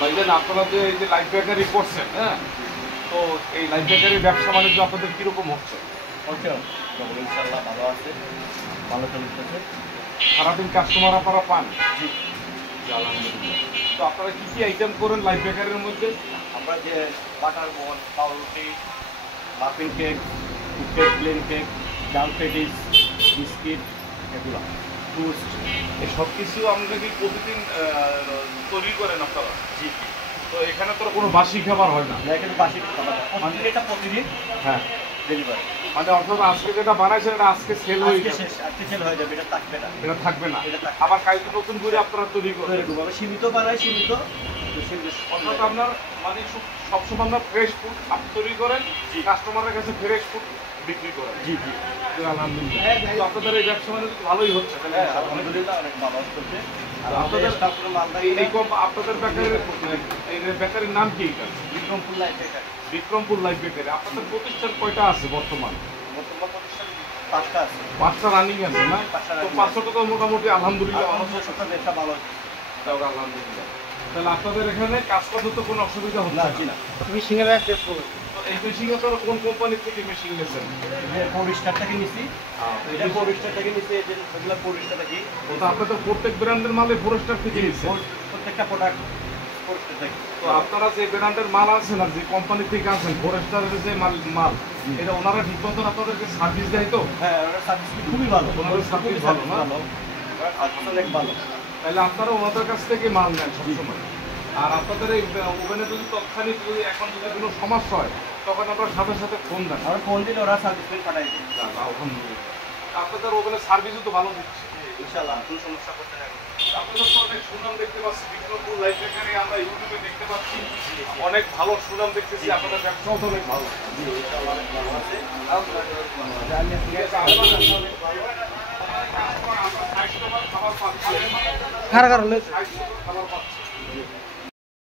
ভাইজান আপনারা যে এই যে লাইফ বেকারি করছেন, হ্যাঁ, তো এই লাইফ বেকারির ব্যবসা বাণিজ্য আপনাদের কিরকম হচ্ছে? ইনশাল্লাহ ভালো আছে, ভালো চলতেছে। সারাদিন কাস্টমার আপনারা পান? জি, আলহামদুলিল্লাহ। তো আপনারা কি কি আইটেম করেন লাইফ বেকারির মধ্যে? আমরা যে বাটার বোন, পাউরুটি, muffin cake, cake, plain cake, jam patties, biscuit, এগুলো টোস্ট, এই সব কিছু আপনারা কি প্রতিদিন তৈরি করেন আপনারা? জি। তো এখানে তো কোনো বাসি খাবার হয় না? এখানে বাসি খাবার প্রতিদিন, এটা প্রতিদিন হ্যাঁ, ডেলিভারি। মানে অর্থাৎ আজকে যেটা বানাইছেন এটা আজকে সেল হয়ে আজকে যাবে? শেষ, আজকে সেল হয়ে যাবে, এটা থাকবে না। এটা থাকবে না, এটা থাকবে। আবার কালকে নতুন করে আপনারা তৈরি করবেন? এরকমভাবে সীমিত বানাই, সীমিত। অর্থাৎ আপনার মানে সবসময় আপনার ফ্রেশ ফুড তৈরি করেন, কাস্টমারের কাছে ফ্রেশ ফুড বিক্রি করেন? জি জি, আলহামদুলিল্লাহ। তো আপনাদের এই ব্যবসা মানে ভালোই হচ্ছে? আলহামদুলিল্লাহ, অনেক ভালো হচ্ছে। আর আপনাদের আপনাদের মালদা আপনাদের বেকারির নাম কি? Bikrampur life bakery. Bikrampur life bakery. আপনাদের প্রতিষ্ঠান কয়টা আছে বর্তমান? বর্তমান প্রতিষ্ঠান 5টা আছে। 5টা রানিং আছে না? তো 500টা তো মোটামুটি আলহামদুলিল্লাহ ব্যবসা ভালো হচ্ছে। আলহামদুলিল্লাহ। তাহলে আপনাদের এখানে কাজ করতে তো কোনো অসুবিধা হচ্ছে না? তুমি সিঙ্গারা টেস্ট করো। এই মেশিন আপনারা কোন কোম্পানি থেকে মেশিন নিয়েছেন? পরিষ্কার থেকে নিছি, এটা পরিষ্কার থেকে নিছি, এগুলো পরিষ্কার থেকে। আপনাদের প্রত্যেক ব্র্যান্ডের মালে ফরেস্টার থেকে নিচ্ছেন? প্রত্যেকটা প্রোডাক্ট পরিষ্কার থেকে। তো আপনারা যে ব্র্যান্ডের মাল আছে না, যে কোম্পানি থেকে আছেন ফরেস্টারের যে মাল, এটা ওনারা ঠিক মতন আপনাদেরকে সার্ভিস দেয় তো? হ্যাঁ, ওনার সার্ভিস খুবই ভালো। ওনাদের সার্ভিস ভালো না? অনেক ভালো। তাহলে আপনারা ওনাদের কাছ থেকে মাল নেন সবসময়। আর আপনাদের এই ওভেনে যদি তৎক্ষণিক যদি এখন যদি কোনো সমস্যা হয় তখন আপনারা সাথে সাথে ফোন দেন? আমরা ফোন দিলে ওরা সার্ভিস পাঠাই দিই। আলহামদুলিল্লাহ। আপনাদের ওভেনের সার্ভিসও তো ভালো দিচ্ছে? ইনশাআল্লাহ, কোনো সমস্যা করতে না। আপনাদের তো অনেক সুনাম দেখতে পাচ্ছি, বিক্রমপুর লাইফ বেকারি আমরা ইউটিউবে দেখতে পাচ্ছি, অনেক ভালো সুনাম দেখতেছি, আপনাদের ব্যবসাও তো অনেক ভালো। খারাপ